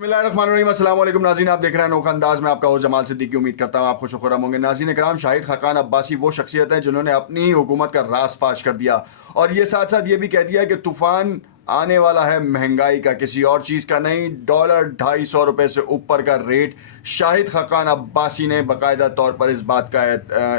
बिस्मिल्लाहिर्रहमानिर्रहीम, अस्सलाम वालेकुम नाज़रीन, आप देख रहे हैं अनोखा अंदाज में। आपका होस्ट जमाल सिद्दीकी। उम्मीद करता हूँ आप खुश खुर्रम होंगे। नाज़रीन इकराम, शाहिद खाकान अब्बासी वो शख्सियत है जिन्होंने अपनी ही हुकूमत का राज फाश कर दिया और ये साथ साथ ये भी कह दिया कि तूफ़ान आने वाला है महंगाई का, किसी और चीज़ का नहीं। डॉलर 250 रुपये से ऊपर का रेट शाहिद खाकान अब्बासी ने बाकायदा तौर पर इस बात का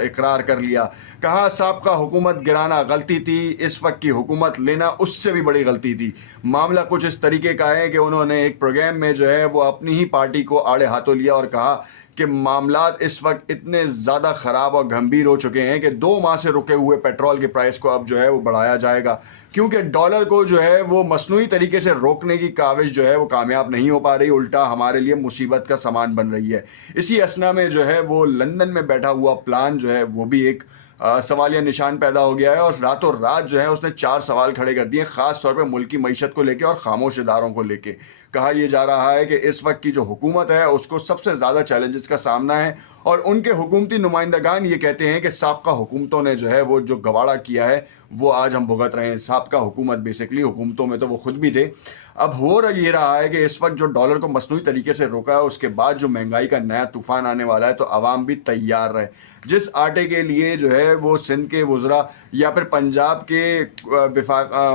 इकरार कर लिया। कहा साबका हुकूमत गिराना गलती थी, इस वक्त की हुकूमत लेना उससे भी बड़ी गलती थी। मामला कुछ इस तरीके का है कि उन्होंने एक प्रोग्राम में जो है वो अपनी ही पार्टी को आड़े हाथों लिया और कहा कि मामलात इस वक्त इतने ज़्यादा ख़राब और गंभीर हो चुके हैं कि 2 माह से रुके हुए पेट्रोल के प्राइस को अब जो है वो बढ़ाया जाएगा, क्योंकि डॉलर को जो है वो मसनूई तरीके से रोकने की काविश जो है वो कामयाब नहीं हो पा रही, उल्टा हमारे लिए मुसीबत का सामान बन रही है। इसी असना में जो है वो लंदन में बैठा हुआ प्लान जो है वो भी एक सवालिया निशान पैदा हो गया है और रातों रात जो है उसने 4 सवाल खड़े कर दिए, ख़ास तौर पे मुल्क की मईशत को लेके और खामोश इदारों को लेके। कहा यह जा रहा है कि इस वक्त की जो हुकूमत है उसको सबसे ज़्यादा चैलेंजेस का सामना है और उनके हुकूमती नुमाइंदगान ये कहते हैं कि साबका हुकूमतों ने जो है वो जो गवाड़ा किया है वो आज हम भुगत रहे हैं। साबका हुकूमत बेसिकली हुकूमतों में तो वो खुद भी थे। अब हो ये रहा है कि इस वक्त जो डॉलर को मसनूई तरीके से रोका है उसके बाद जो महंगाई का नया तूफ़ान आने वाला है, तो आवाम भी तैयार रहे। जिस आटे के लिए जो है वो सिंध के वज़रा या फिर पंजाब के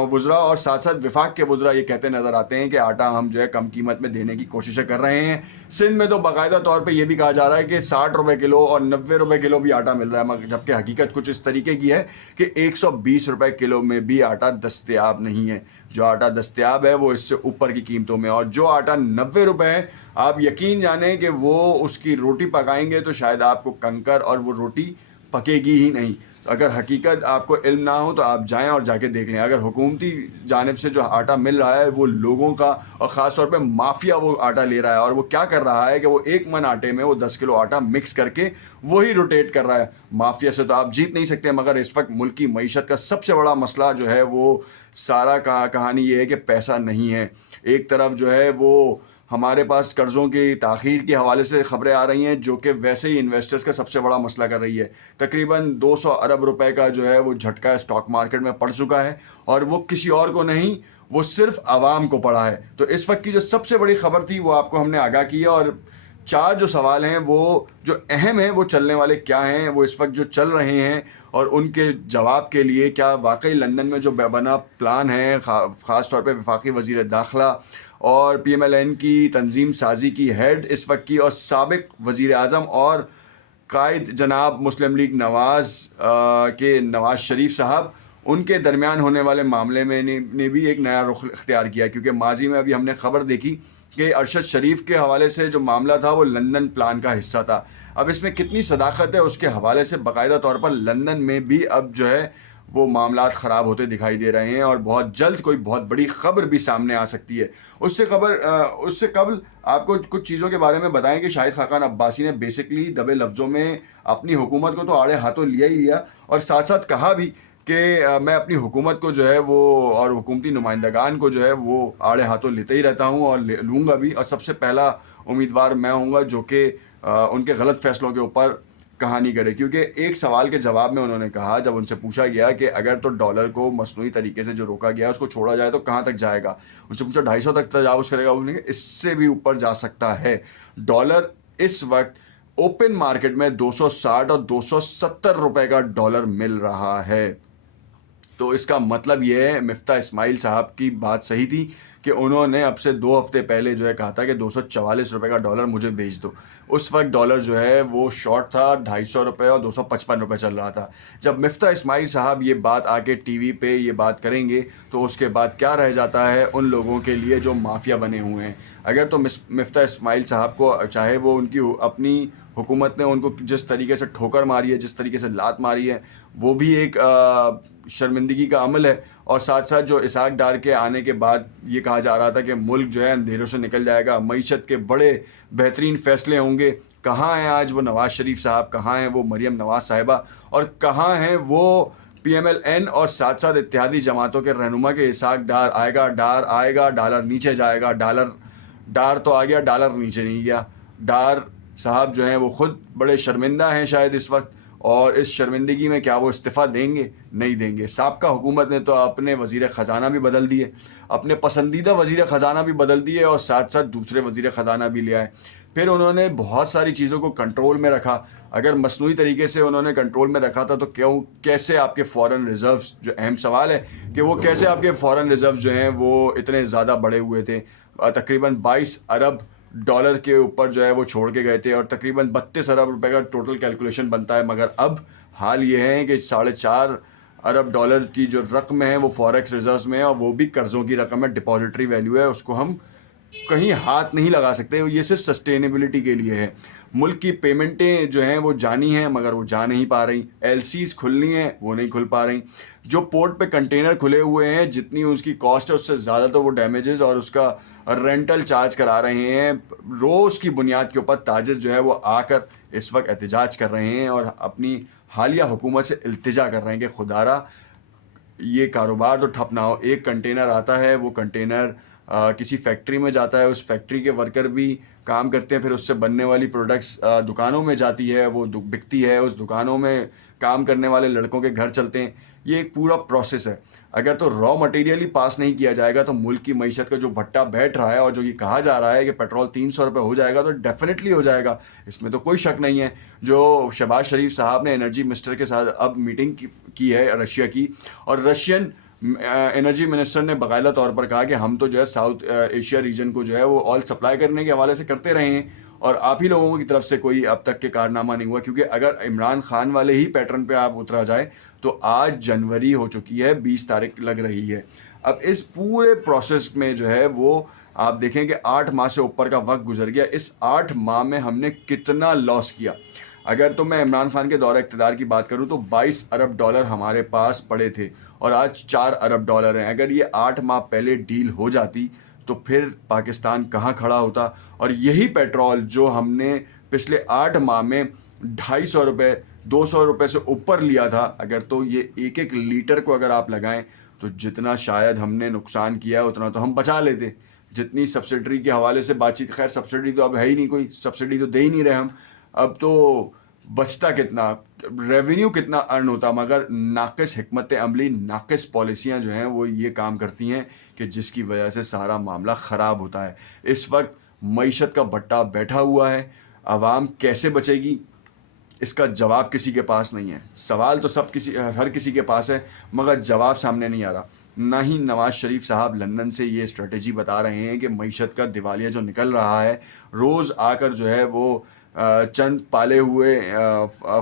वज़रा और साथ साथ विफाक के वज़रा ये कहते नज़र आते हैं कि आटा हम जो है कम कीमत में देने की कोशिशें कर रहे हैं। सिंध में तो बाकायदा तौर पे ये भी कहा जा रहा है कि 60 रुपये किलो और 90 रुपये किलो भी आटा मिल रहा है, मगर जबकि हकीकत कुछ इस तरीके की है कि 120 रुपये किलो में भी आटा दस्तयाब नहीं है। जो आटा दस्तयाब है वो इससे ऊपर की कीमतों में, और जो आटा 90 रुपये है, आप यकीन जानें कि वो उसकी रोटी पकाएंगे तो शायद आपको कंकर और वो रोटी पकेगी ही नहीं। तो अगर हकीकत आपको इल्म ना हो तो आप जाएं और जाके देख लें। अगर हुकूमती जानिब से जो आटा मिल रहा है वो लोगों का और ख़ास तौर पे माफिया वो आटा ले रहा है, और वो क्या कर रहा है कि वो 1 मन आटे में वो 10 किलो आटा मिक्स करके वही रोटेट कर रहा है। माफिया से तो आप जीत नहीं सकते, मगर इस वक्त मुल्क की मईशत का सबसे बड़ा मसला जो है वो सारा कहानी ये है कि पैसा नहीं है। एक तरफ जो है वो हमारे पास कर्ज़ों की ताख़ीर के हवाले से ख़बरें आ रही हैं जो कि वैसे ही इन्वेस्टर्स का सबसे बड़ा मसला कर रही है। तकरीबन 200 अरब रुपए का जो है वो झटका स्टॉक मार्केट में पड़ चुका है और वो किसी और को नहीं, वो सिर्फ आवाम को पड़ा है। तो इस वक्त की जो सबसे बड़ी ख़बर थी वो आपको हमने आगाह की है, और 4 जो सवाल हैं वो जो अहम हैं वो चलने वाले क्या हैं, वो इस वक्त जो चल रहे हैं, और उनके जवाब के लिए क्या वाकई लंदन में जो बना प्लान है, ख़ास तौर पे वफाकी वज़ीर दाखिला और PMLN की तंजीम साजी की हेड इस वक्त की और साबिक वज़ीर आज़म और कायद जनाब मुस्लिम लीग के नवाज़ शरीफ साहब, उनके दरमियान होने वाले मामले में ने भी एक नया रुख इख्तियार किया। क्योंकि माजी में अभी हमने ख़बर देखी कि अरशद शरीफ के हवाले से जो मामला था वो लंदन प्लान का हिस्सा था। अब इसमें कितनी सदाकत है उसके हवाले से बाकायदा तौर पर लंदन में भी अब जो है वो मामलात ख़राब होते दिखाई दे रहे हैं और बहुत जल्द कोई बहुत बड़ी ख़बर भी सामने आ सकती है। उससे कबल आपको कुछ चीज़ों के बारे में बताएं कि शाहिद खाकान अब्बासी ने बेसिकली दबे लफ्ज़ों में अपनी हुकूमत को तो आड़े हाथों लिया ही लिया, और साथ साथ कहा भी कि मैं अपनी हुकूमत को जो है वो और हुकूमती नुमाइंदगान को जो है वो आड़े हाथों लेते ही रहता हूँ और लूँगा भी, और सबसे पहला उम्मीदवार मैं हूँगा जो कि उनके गलत फ़ैसलों के ऊपर कहानी करे। क्योंकि एक सवाल के जवाब में उन्होंने कहा, जब उनसे पूछा गया कि अगर तो डॉलर को मसनूई तरीके से जो रोका गया है उसको छोड़ा जाए तो कहाँ तक जाएगा, उनसे पूछा 250 तक तजावुज़ करेगा, उन्होंने इससे भी ऊपर जा सकता है। डॉलर इस वक्त ओपन मार्केट में 260 और 270 रुपये का डॉलर मिल रहा है। तो इसका मतलब ये है, मिफ्ता इस्माइल साहब की बात सही थी कि उन्होंने अब से 2 हफ्ते पहले जो है कहा था कि 244 रुपये का डॉलर मुझे भेज दो। उस वक्त डॉलर जो है वो शॉर्ट था, 250 रुपये और 255 रुपये चल रहा था। जब मिफ्ता इस्माइल साहब ये बात आके टीवी पे ये बात करेंगे तो उसके बाद क्या रह जाता है उन लोगों के लिए जो माफिया बने हुए हैं। अगर तो मिफ्ता इस्माइल साहब को, चाहे वो उनकी अपनी हुकूमत ने उनको जिस तरीके से ठोकर मारी है, जिस तरीके से लात मारी है, वो भी एक शर्मिंदगी का अमल है। और साथ साथ जो इसहाक डार के आने के बाद ये कहा जा रहा था कि मुल्क जो है अंधेरों से निकल जाएगा, मईशत के बड़े बेहतरीन फ़ैसले होंगे। कहाँ हैं आज वो नवाज़ शरीफ साहब, कहाँ हैं वो मरियम नवाज़ साहिबा, और कहाँ हैं वो PMLN और साथ साथ इत्तेहादी जमातों के रहनुमा के इसहाक डार? आएगा डॉलर नीचे जाएगा। डार तो आ गया, डॉलर नीचे नहीं गया। डार साहब जो हैं वो ख़ुद बड़े शर्मिंदा हैं शायद इस वक्त, اور اس شرمندگی میں کیا وہ استعفیٰ دیں گے؟ نہیں دیں گے. سابقہ حکومت نے تو اپنے وزیر خزانہ بھی بدل دیے، اپنے پسندیدہ وزیر خزانہ بھی بدل دیے اور ساتھ ساتھ دوسرے وزیر خزانہ بھی لے آئے. پھر انہوں نے بہت ساری چیزوں کو کنٹرول میں رکھا. اگر مصنوعی طریقے سے انہوں نے کنٹرول میں رکھا تھا تو کیسے آپ کے فارن ریزروز، جو اہم سوال ہے کہ وہ کیسے آپ کے فارن ریزروز جو ہیں وہ اتنے زیادہ بڑے ہوئے تھے؟ تقریباً 22 ارب ڈالر کے اوپر جو ہے وہ چھوڑ کے گئے تھے اور تقریباً 32 ارب روپے کا ٹوٹل کیلکولیشن بنتا ہے. مگر اب حال یہ ہے کہ 4.5 ارب ڈالر کی جو رقم ہے وہ فوریکس ریزروز میں ہے، اور وہ بھی قرضوں کی رقم ہے، ڈپازٹری ویلیو ہے، اس کو ہم کہیں ہاتھ نہیں لگا سکتے. یہ صرف سسٹینیبلٹی کے لیے ہے. ملک کی پیمنٹیں جو ہیں وہ جانی ہیں مگر وہ جا نہیں پا رہی. ایل سیز کھلنی ہیں وہ نہیں کھل پا رہی. جو پورٹ پہ کنٹینر کھلے ہوئے ہیں جتنی اس کی کاسٹ ہے اس سے زیادہ تو وہ ڈیمیجز اور اس کا رینٹل چارج کرا رہے ہیں. روز کی بنیاد کے اوپر تاجر جو ہے وہ آ کر اس وقت احتجاج کر رہے ہیں اور اپنی حالیہ حکومت سے التجا کر رہے ہیں کہ خدارا یہ کاروبار تو ٹھپ نہ ہو. ایک کنٹینر آتا ہے، وہ کنٹینر کسی فیکٹری میں جاتا ہے، اس فیکٹری کے ورکر بھی کام کرتے ہیں، پھر اس سے بننے والی پروڈکٹس دکانوں میں جاتی ہے، وہ بکتی ہے، اس دکانوں میں کام کرنے والے لڑکوں کے گھر چلتے ہیں. یہ ایک پورا پروسیس ہے. اگر تو را مٹیریل ہی پاس نہیں کیا جائے گا تو ملک کی معیشت کا جو بھٹا بیٹھ رہا ہے اور جو یہ کہا جا رہا ہے کہ پیٹرول 300 روپے ہو جائے گا تو ڈیفینیٹلی ہو جائے گا، اس میں تو کوئی شک نہیں ہے. جو شہباز شریف صاحب نے انرجی منسٹر کے ساتھ اب میٹنگ کی ہے رشیا کی، اور رشین انرجی منسٹر نے باقاعدہ طور پر کہا کہ ہم تو جو ہے ساؤتھ ایشیا ریجن کو جو ہے وہ آئل سپلائی کرنے کے حوالے سے کرتے رہے ہیں اور آپ ہی لوگوں کی طرف سے کوئی اب تک کے کارنامہ نہیں ہوا. کیونکہ اگر عمران خان والے ہی پیٹرن پہ آپ اترا جائے تو آج جنوری ہو چکی ہے، 20 تاریخ لگ رہی ہے. اب اس پورے پروسیس میں جو ہے وہ آپ دیکھیں کہ 8 ماہ سے اوپر کا وقت گزر گیا. اس 8 ماہ میں ہم نے کتنا لاس کیا. اگر تو میں عمران خان کے دور اقتدار کی بات کروں تو 22 ارب ڈالر ہمارے پاس پڑے تھے اور آج 4 ارب ڈالر ہیں. اگر یہ 8 ماہ پہلے ڈیل ہو جاتی تو پھر پاکستان کہاں کھڑا ہوتا؟ اور یہی پیٹرول جو ہم نے پچھلے 8 ماہ میں 250 روپے 200 روپے سے اوپر لیا تھا، اگر تو یہ ایک ایک لیٹر کو اگر آپ لگائیں تو جتنا شاید ہم نے نقصان کیا ہے اتنا تو ہم بچا لیتے. جتنی سبسڈری کے حوالے سے بات چیت، خیر سبسڈی تو اب ہے ہی نہیں، کوئی سبسڈی تو دے ہی نہیں رہے ہم. اب تو بچتا کتنا، ریونیو کتنا ارن ہوتا، مگر ناقص حکمت عملی، ناقص پالیسیاں جو ہیں وہ یہ کام کرتی ہیں کہ جس کی وجہ سے سارا معاملہ خراب ہوتا ہے. اس وقت معیشت کا بھٹا بیٹھا ہوا ہے. عوام کیسے بچے گی اس کا جواب کسی کے پاس نہیں ہے. سوال تو ہر کسی کے پاس ہے مگر جواب سامنے نہیں آ رہا. نہ ہی نواز شریف صاحب لندن سے یہ اسٹریٹجی بتا رہے ہیں کہ معیشت کا دیوالیہ جو نکل رہا ہے، روز آ کر جو ہے وہ چند پالے ہوئے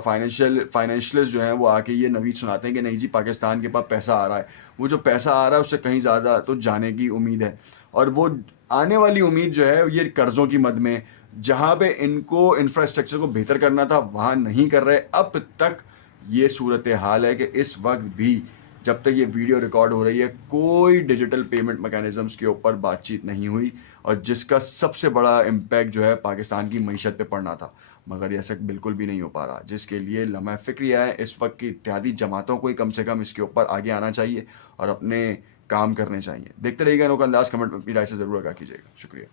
فائنینشلسٹ جو ہیں وہ آ کے یہ نوید سناتے ہیں کہ نہیں جی پاکستان کے پاس پیسہ آ رہا ہے. وہ جو پیسہ آ رہا ہے اس سے کہیں زیادہ تو جانے کی امید ہے، اور وہ آنے والی امید جو ہے یہ قرضوں کی مد میں، جہاں پہ ان کو انفراسٹرکچر کو بہتر کرنا تھا وہاں نہیں کر رہے. اب تک یہ صورتحال ہے کہ اس وقت بھی جب تک یہ ویڈیو ریکارڈ ہو رہی ہے کوئی ڈیجیٹل پیمنٹ میکانزمز کے اوپر بات چیت نہیں ہوئی، اور جس کا سب سے بڑا امپیکٹ جو ہے پاکستان کی معیشت پہ پڑنا تھا، مگر یہ ایسا بالکل بھی نہیں ہو پا رہا. جس کے لیے لمحہ فکریہ ہے اس وقت کی اتحادی جماعتوں کو ہی کم سے کم اس کے اوپر آگے آنا چاہیے اور اپنے کام کرنے چاہیے. دیکھتے رہیے گا انوکھا انداز. کمنٹ میں اپنی رائے سے ضرور آگاہ کیجیے گا. شکریہ.